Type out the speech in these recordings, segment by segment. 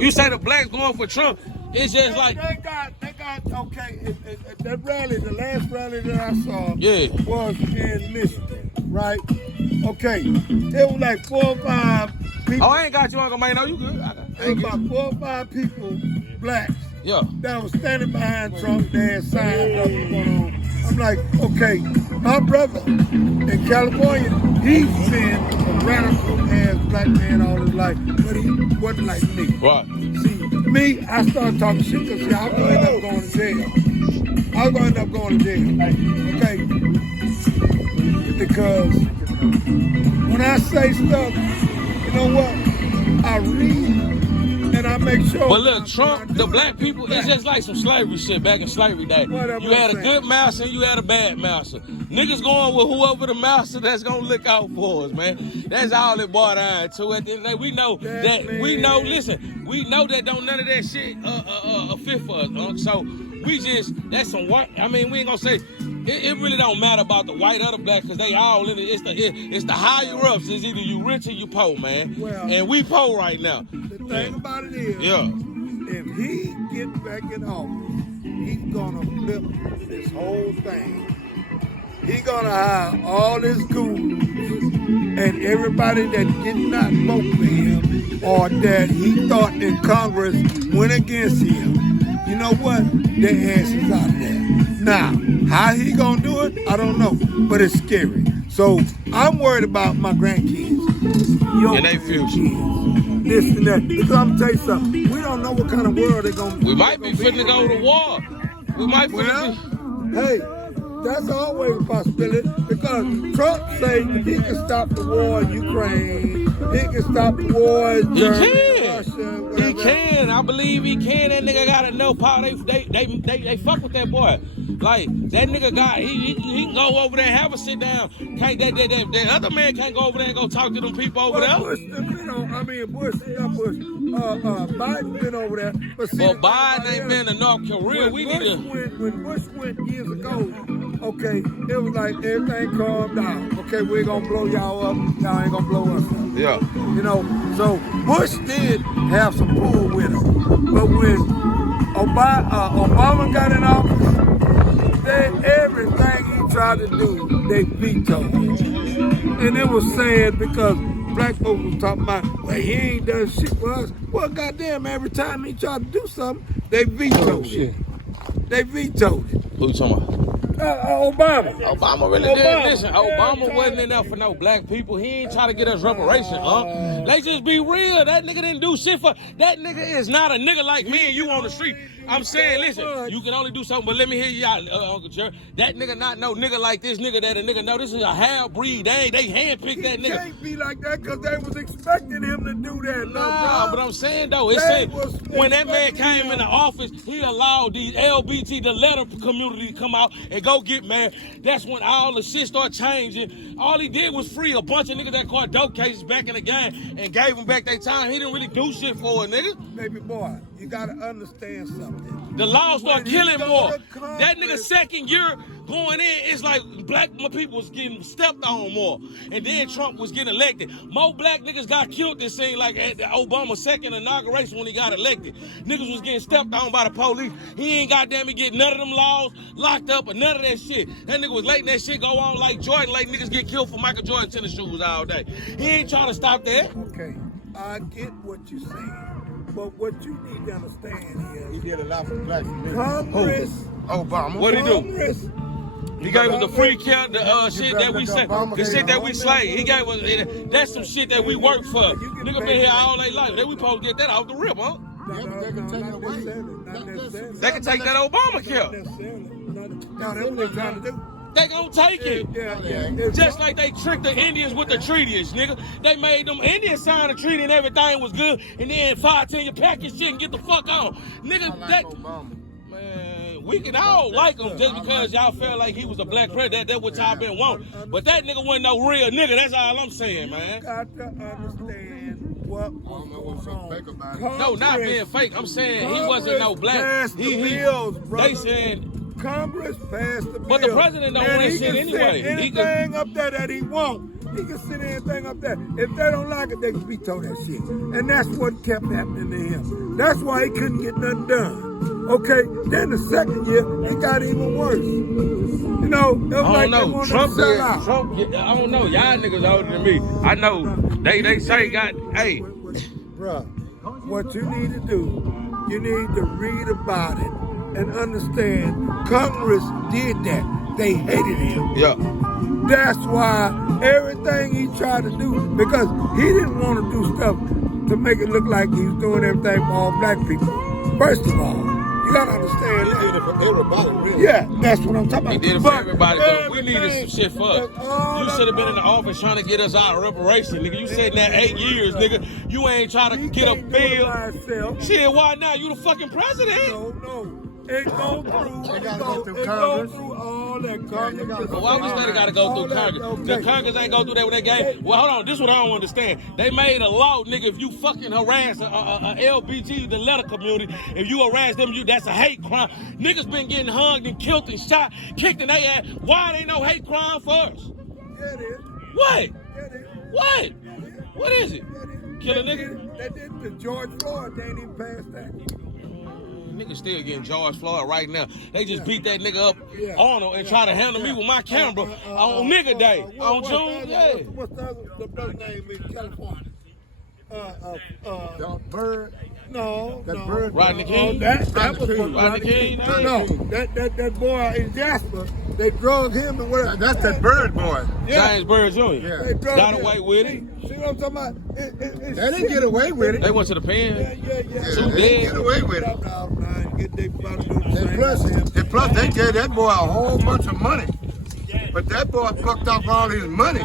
you say the blacks going for Trump, it's just like they got okay. That rally, the last rally that I saw, was in Michigan, right? Okay, it was like 4 or 5 people. Oh, I ain't got you, Uncle Man. No, you good. It was about 4 or 5 people, blacks. Yeah. That was standing behind Trump. They had signs up going on. I'm like, okay, my brother in California, he's been a radical ass black man all his life, but he wasn't like me. Right. See, me, I started talking shit because I was going to end up going to jail. I was going to end up going to jail. Okay? Because when I say stuff, you know what? I read and I make sure. But look, Trump, the black people, it's just like some slavery shit back in slavery day. You had a good master and you had a bad master. Niggas going with whoever the master that's gonna look out for us, man. That's all it boiled down to. At the end of the day, we know we know that don't none of that shit fit for us. So we just, that's some white, I mean, we ain't gonna say, it really don't matter about the white or the black, because they all in it. It's the higher ups. It's either you rich or you poor, man. Well, and we poor right now. The thing about it is, if he gets back in office, he's gonna flip this whole thing. He's gonna hire all his goons and everybody that did not vote for him or that he thought in Congress went against him. You know what? Their ass is out of there. Now, how he gonna do it? I don't know, but it's scary. So I'm worried about my grandkids. And they future. This and that. Because I'm gonna tell you something. We don't know what kind of world they're gonna be. We might be finna go to war. We might hey, that's always a possibility. Because Trump say he can stop the war in Ukraine. He can stop the war in Germany, Russia. He can. I believe he can. That nigga got enough power. They fuck with that boy. Like, that nigga got, he can go over there and have a sit down. Can't that other man can't go over there and go talk to them people over there. Bush, Biden been over there. But Biden ain't been to North Korea. When Bush went years ago, okay, it was like everything calmed down. Okay, we're gonna blow y'all up. Y'all ain't gonna blow us up. Yeah. You know, so Bush did have some pull with him. But when Obama got in office, everything he tried to do, they vetoed. And it was sad because black folks was talking about, well, he ain't done shit for us. Well, goddamn, every time he tried to do something, they vetoed it. They vetoed it. Who you talking about? Obama. Obama really did. Listen, Obama wasn't enough for no black people. He ain't trying to get us reparation, Let's just be real. That nigga didn't do shit for. That nigga is not a nigga like me and you on the street. I'm saying, listen, you can only do something, but let me hear you out, Uncle Jerry. That nigga not no nigga like this nigga that a nigga know. This is a half breed. They handpicked that nigga. He can't be like that because they was expecting him to do that. Nah, but I'm saying though, it's saying when that man came into office, he allowed the LBT, the letter community, to come out and go get mad. That's when all the shit started changing. All he did was free a bunch of niggas that caught dope cases back in the game and gave them back their time. He didn't really do shit for it, nigga. Baby boy, you gotta understand something. The law started killing more. That nigga second year going in, it's like black people was getting stepped on more. And then Trump was getting elected. More black niggas got killed this thing like at Obama's second inauguration when he got elected. Niggas was getting stepped on by the police. He ain't goddamn get none of them laws locked up or none of that shit. That nigga was letting that shit go on like Jordan, like niggas get killed for Michael Jordan tennis shoes all day. He ain't trying to stop that. Okay, I get what you're saying. But what you need to understand is, he did a lot for blacks. Congress, Obama. What did he do? He gave us the free care, the shit that we say, the shit that we slave. He gave us, that's some shit that we work for. Nigga been here all their life. They we supposed to get that off the rip, huh? They can take it away. They can take that Obamacare. No, that's what they're trying to do. They gonna take it. Yeah. Just like they tricked the Indians with the treaties, nigga. They made them Indians sign a treaty and everything was good, and then 5-10 you pack your shit and get the fuck on. Nigga, man, we can all like him just because y'all felt like he was a black president. That's what y'all been wanting. But that nigga wasn't no real nigga. That's all I'm saying, man. You got to understand what was going on. No, not being fake. I'm saying he wasn't no black. They saying Congress passed the bill. But the president don't want that shit anyway. Anything up there that he wants. He can send anything up there. If they don't like it, they can veto that shit. And that's what kept happening to him. That's why he couldn't get nothing done. Okay, then the second year, it got even worse. You know, it was I like don't they know. wanted Trump, to sell out. Trump, I don't know. Y'all niggas older than me. I know. They say hey. Bruh, what you need to do, you need to read about it and understand Congress did that. They hated him. Yeah. That's why everything he tried to do, because he didn't want to do stuff to make it look like he was doing everything for all black people. First of all, you gotta understand He that. did it for everybody, really. Yeah, that's what I'm talking about. He did it for everybody, but we needed some shit for us. Everything, You should have been in the office trying to get us our reparation, nigga. You sitting there 8 years, nigga. You ain't trying to get a bill. Shit, why not? You the fucking president. No. It go through. They gotta go through It go Congress. through all that Congress. But why we still gotta go through Congress? The Congress ain't go through that with that game. Well, hold on. This is what I don't understand. They made a law, nigga. If you fucking harass a LBG, the letter community, if you harass them, that's a hate crime. Niggas been getting hugged and killed and shot, kicked in their ass. Why ain't no hate crime for us? Yeah, it is. What? Yeah, it is. What? What is it? Yeah, it is. Kill a nigga? They did the George Floyd. They ain't even passed that. Niggas still getting George Floyd right now. They just beat that nigga up Yeah. Arnold and try to handle me with my camera on nigga day. On June, yeah. What's the brother's name in California? Bird. No. Bird. Rodney King? That was what Rodney King? No, that boy in Jasper, they drug him and whatever. That's that Bird boy. James Bird Jr. Yeah. They drug Got him. away with it. See what I'm talking about? They didn't get away with it. They went to the pen. Yeah. Two They didn't get away with it. And plus, they gave that boy a whole bunch of money. But that boy fucked up all his money.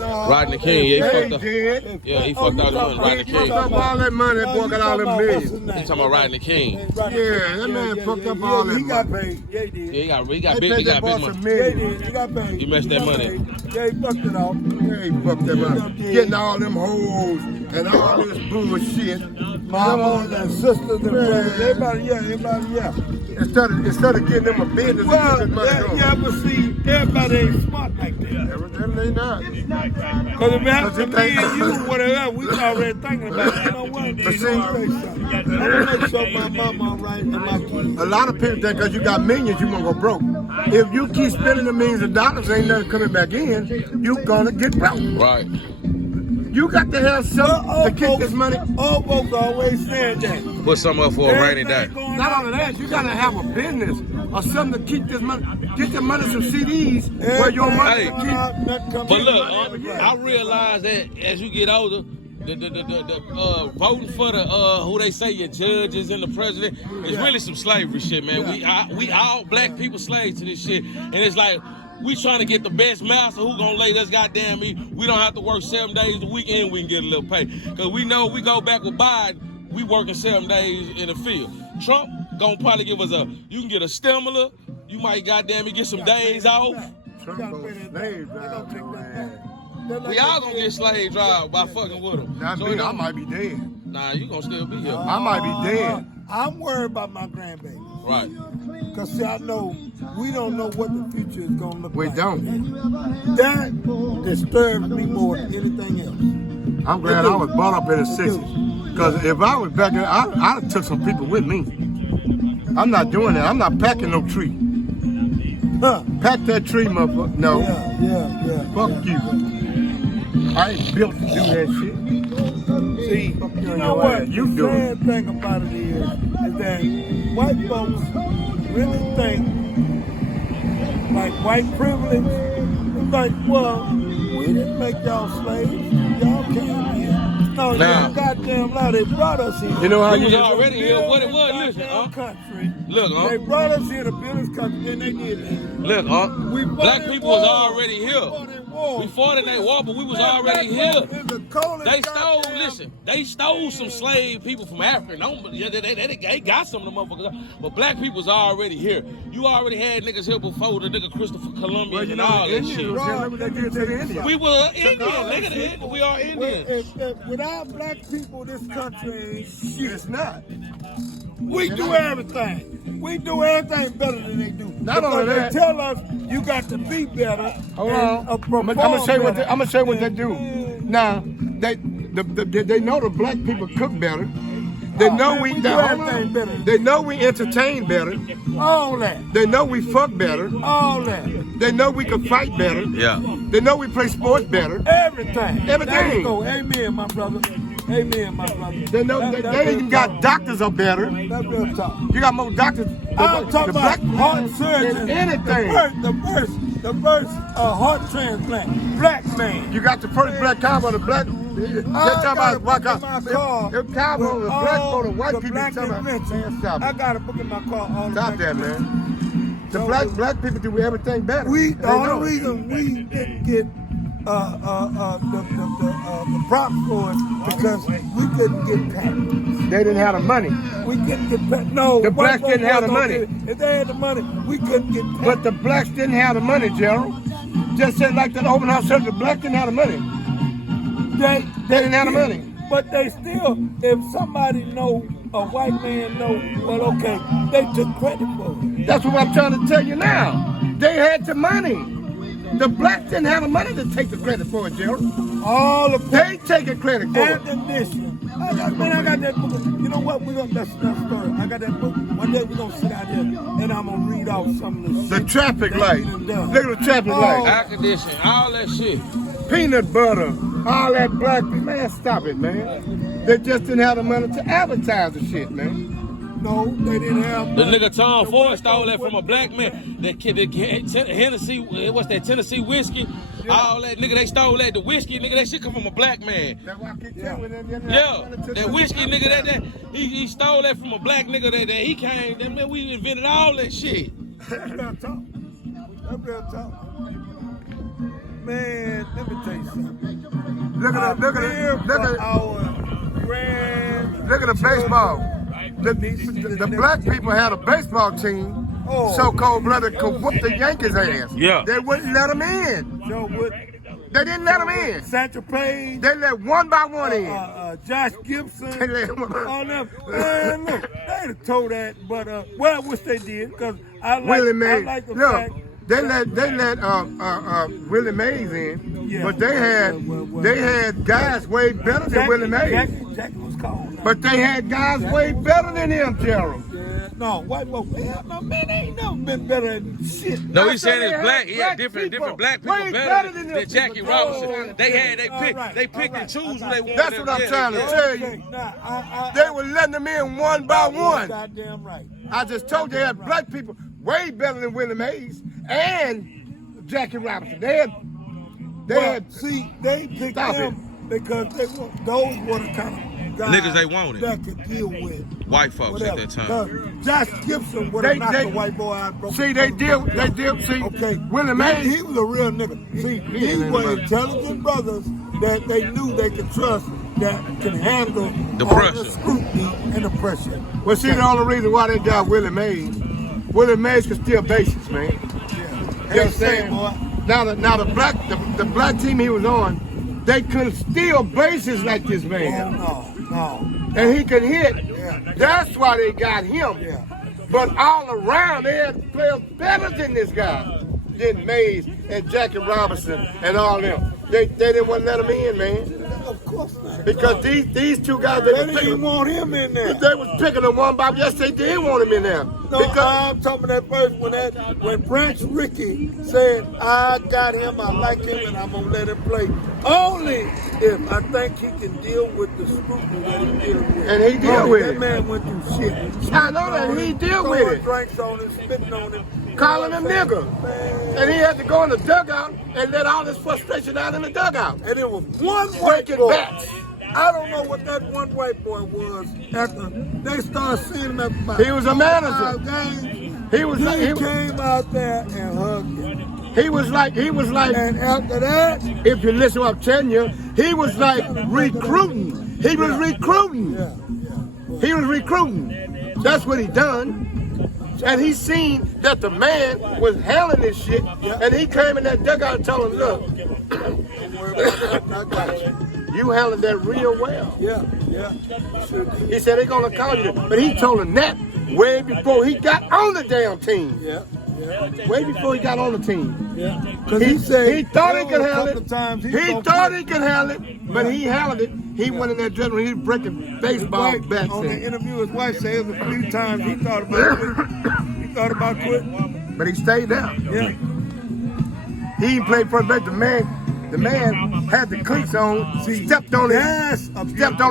Rodney King, yeah, he They fucked up. did. Yeah, he fucked out the money. Rodney He King. fucked up all that money. That boy got all them millions. You talking about Rodney King? Yeah, that man fucked up all that He got money. paid. Yeah, he did. Yeah, he got They big, paid he that got boy big some money. Yeah, he millions. did. He got paid. You messed that He got money. paid. Yeah, he fucked it off. Yeah, he fucked that money. Getting all them hoes and all this bullshit. Mamas and sisters and brothers. Everybody, yeah. Instead of getting them a business, Well, and money going. yeah, but see, everybody ain't smart like that. Evidently not. Because if it happened to me and you, whatever, we already thinking about it. You know what? But see- I'm gonna make sure my mama all right and my kids. A lot of people think because you got millions, you gonna go broke. If you keep spending the millions of dollars, ain't nothing coming back in, you gonna get broke. Right. You got to have something to keep this money. All folks always saying that. Put some up for a rainy day. Not only that, you gotta have a business or something to keep this money. Get the money some CDs where your money Hey. can keep. But look, I realize that as you get older, the voting for the who they say your judges and the president is really some slavery shit, man. We all black people slaves to this shit, and it's like we trying to get the best master who gonna lay us goddamn me. We don't have to work 7 days a week and we can get a little pay, cause we know we go back with Biden, we working 7 days in the field. Trump gonna probably give us you can get a stimulus, you might goddamn me get some days off. Trump gonna slave drive your ass. We all gonna get slave drive by fucking with them. Not me, I might be dead. Nah, you gonna still be here. I might be dead. I'm worried about my grandbaby. Right. Because, see, I know we don't know what the future is going to look We like. don't. That disturbs me more than anything else. I'm glad I was brought up in the 60s. Because if I was back then, I'd have took some people with me. I'm not doing that. I'm not packing no tree. Huh. Pack that tree, motherfucker. No. Yeah. Fuck you. I ain't built to do that shit. See, you know what? You The do it. sad thing about it is that white folks really think like white privilege. It's like, well, we didn't make y'all slaves. Y'all came here. No, Nah. you goddamn lie. They brought us here. You know how We you was just already here. What it was, listen, Country. Look, They brought us here to build this country, and they did that. Look, We fought black in people war. was already here. fought in war. We fought in that war, but we was already here. They stole some slave people from Africa. They got some of them motherfuckers. But black people was already here. You already had niggas here before the nigga Christopher Columbus Well, you and know, all the that Indians shit. was here. Look what they did to the Indians. We were Indian, nigga. We are Indian. Without black people, this country ain't shit. It's not. We do everything. We do everything better than they do. Not only Because that- they tell us you got to be better. Hold and, on. I'm perform gonna say what better. I'm gonna say what they do. Man, Now they know the black people cook better. They know man, we do hold everything on. better. They know we entertain better. All that. They know we fuck better. All that. They know we can fight better. Yeah. They know we play sports better. Everything. Everything. There you go. Amen, my brother. Amen, my brother. They know they even got doctors are better. That's real talk. You got more doctors. I'm talking about heart surgeon. than anything. The first heart transplant. Black man. You got the first black cowboy, the black. They're talking about white cowboy. If cowboy was black for the white people, talking about. Man, stop I it. got a book in my car. All the Stop black that, people. man. The black people do everything better. The They know only it. reason we didn't get the props for it because we couldn't get patent. They didn't have the money. We couldn't get patent. No, The white blacks didn't folks have the don't money. get it. If they had the money, we couldn't get patent. But the blacks didn't have the money, Gerald. Just said like that open house church, the blacks didn't have the money. They didn't have the money. But they still, if somebody know, a white man know, well, okay, they took credit for it. That's what I'm trying to tell you now. They had the money. The blacks didn't have the money to take the credit for it, Gerald. All of They taking credit for air it. condition. I got that book. You know what? That's another story. I got that book. One day we're gonna sit out here and I'm gonna read off some of the The shit traffic they light. done done. Look at the traffic light. Air conditioning, all that shit. Peanut butter, all that black. Man, stop it, man. They just didn't have the money to advertise the shit, man. No, they didn't have. The nigga Tom Ford stole that from a black man. That kid, Hennessy, what's that, Tennessee whiskey? All that, nigga, they stole that. The whiskey, nigga, that shit come from a black man. That's why I keep telling you, they didn't have Yeah, the money to that whiskey, nigga, that he stole that from a black nigga that he came. That man, we invented all that shit. That's real talk. That's real talk. Man, let me tell you something. Look at the baseball. The black people had a baseball team, Oh. so cold-blooded could whoop the Yankees' ass. Yeah. They wouldn't let them in. Joe Wood, They didn't let them in. Satchel Paige, They let one by one in. Josh They Gibson, let one by- all them. Man, look, they'd have told that, but well, I wish they did because I Willie like Mays. the Look, fact. they let Willie Mays in, Yeah. but they had guys way better than Willie Mays. Jackie was called. But they had guys way better than him, Gerald. No, white folks, no, man, they ain't never been better than shit. No, I he's said saying they it's black. had He had black different people black people way better better than than them Jackie people. Robinson. Oh, They okay. picked and choose who they wanted. That's what I'm trying to tell you. Okay, now, They were letting them in one by one. Goddamn right. I just told you they had black people way better than Willie Mays and Jackie Robinson. They had See, they picked Stop them because those were the kind of guys Niggas they wanted. that could deal with White folks whatever. at that time. 'Cause Josh Gibson would have knocked the white boy out. Broke see, his they nose. did, see, Okay, Willie Mays, he was a real nigga. See, he these ain't were nobody. intelligent brothers that they knew they could trust that can handle The all pressure. the scrutiny and the pressure. well, see, the only reason why they got Willie Mays could steal bases, man. You Hey, understand? say, boy. Now the black team he was on, they couldn't steal bases like this Oh, man. no. And he could hit. Yeah. That's why they got him. Yeah. But all around, they had players better than this guy, than Mays and Jackie Robinson and all them. They didn't want to let him in, man. Of course not. Because these two guys, They didn't even want him in there. they was picking them one by one. Yes, they did want him in there. No, Because I'm talking that first when Prince Ricky said, I got him, I like him, and I'm gonna let him play. Only if I think he can deal with the scrutiny that he dealing with. And he deal with that it. man went through shit. I know that he deal with Throwing it. drinks on him, spitting on him. Calling him nigga. Man. And he had to go in the dugout and let all his frustration out in the dugout. And it was one white Breaking boy. backs. I don't know what that one white boy was after they started seeing him at about He was a manager. 5 games. He was like, He came out there and hugged him. he was like, And after that, if you listen to what I'm telling you, he was like recruiting. He was recruiting. He was recruiting. That's what he done. And he seen that the man was handling this shit. And he came in that dugout and told him, look, don't worry about that. I got you. You handled that real well. Yeah, yeah. Sure did. He said they're gonna call you, but he told him that way before he got on the damn team. Yeah, yeah. Way before he got on the team. Yeah. Because he said he thought he could handle it. Times He thought he could handle it, but he handled it. He went in that dressing room. He was breaking baseball bats. On the interview, his wife said it was a few times he thought about quitting. He thought about quitting. But he stayed there. Yeah. He even played first base. The man had the cleats on, stepped on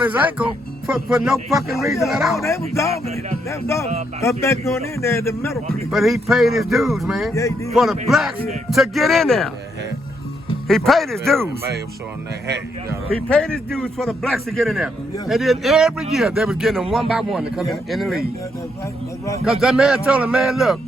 his ankle for no fucking reason at all. They was dogging it. They was dogging it. Come back going in there, the metal cleats. But he paid his dues, man, Yeah, he did. for the blacks to get in there. He paid his dues. Showing that hat. He paid his dues for the blacks to get in there. Yeah. And then every year they was getting them one by one to come in the league. That's right. Because that man told him, man, look,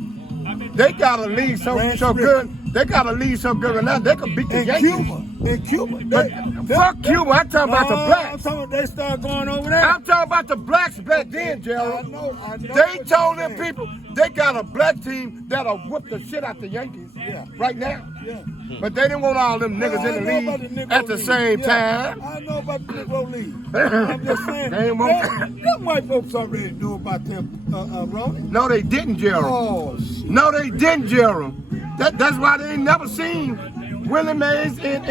they got a lead so good. They got a lead so good right now, they could beat the Yankees. In Cuba. But fuck Cuba, I'm talking about the I'm blacks. talking about they start going over there. I'm talking about the blacks back then, Gerald. I know They what told you're them saying. people they got a black team that'll whoop the shit out the Yankees right now. Yeah. But they didn't want all them niggas in the league at the same time. I know about the Negro League. I'm just saying. They ain't want them white folks already knew about them, Ronnie. No, they didn't, Gerald. Oh, shit. No, they didn't, Gerald. That's why they ain't never seen Willie Mays and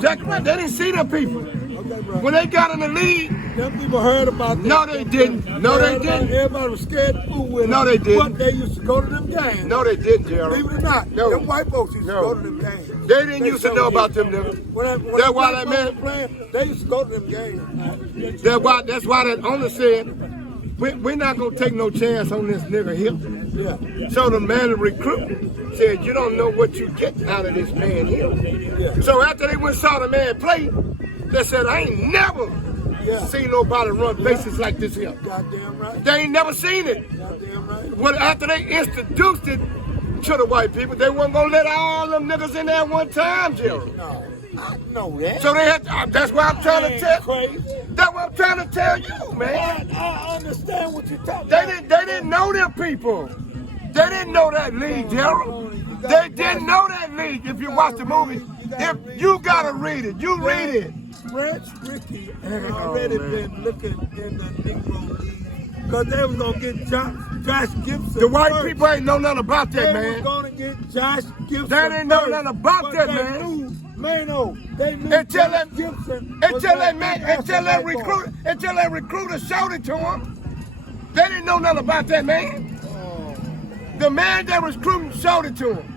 Jack Red. They didn't see them people. Okay, bro. When they got in the league, Them people heard about that. no, they didn't. No, they didn't. Everybody was scared to fool with them. No, they didn't. But they used to go to them games. No, they didn't, Gerald. Believe it or not, No. them white folks used to No. go to them games. They didn't used to know about them niggas. When That's why black that man- folks were playing, they used to go to them games. That's why that owner said, we're not gonna take no chance on this nigga here. Yeah. So the man, the recruit, said, you don't know what you get out of this man here. Yeah. So after they went and saw the man play, they said, I ain't never seen nobody run bases like this here. Goddamn right. They ain't never seen it. Goddamn right. Well, after they introduced it to the white people, they wasn't gonna let all them niggas in there one time, Gerald. No, I know that. So they had that's why I'm trying to tell Crazy. that's what I'm trying to tell you, man. I understand what you're talking They about. didn't know them people. They didn't know that league, Gerald. They didn't know that league. If you watch the movie, if you gotta read it, you read it. French Ricky had already been looking in the Negro League because they was gonna get Josh Gibson. The white first. people ain't know nothing about that, They was man. gonna get Josh Gibson. They didn't know first, nothing about but that, they man. Knew, they knew Until Josh that Gibson. was until that gonna man, be until that recruiter showed it to him. They didn't know nothing about that man. The man that was recruiting showed it to him.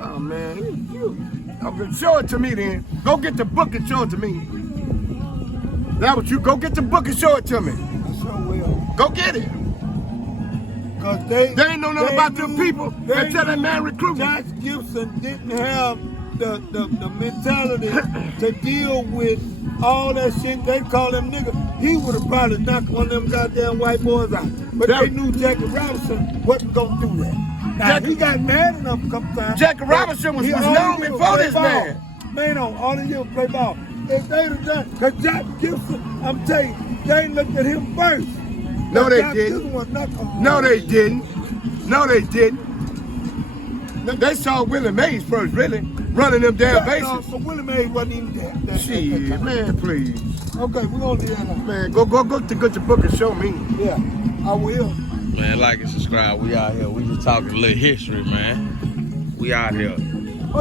Oh man, okay, show it to me then. Go get the book and show it to me. That what you go get the book and show it to me. I sure will. Go get it. Cause they ain't know nothing about them people until that man recruited. Josh Gibson didn't have the mentality to deal with all that shit. They call him nigga. He would have probably knocked one of them goddamn white boys out. But they knew Jackie Robinson wasn't gonna do that. Now, he got mad enough a couple times. Jackie Robinson was known before this man. Man, all he did was play ball. If they'd have done, because Josh Gibson, I'm telling you, they looked at him first. No, they Josh didn't. Gibson was not gonna- No, they didn't. No, they didn't. They saw Willie Mays first, really, running them damn bases. So Willie Mays wasn't even there. Shit, man, please. Okay, we're gonna do that now. Man, go to get your book and show me. Yeah, I will. Man, like and subscribe. We out here. We just talking a little history, man. We out here.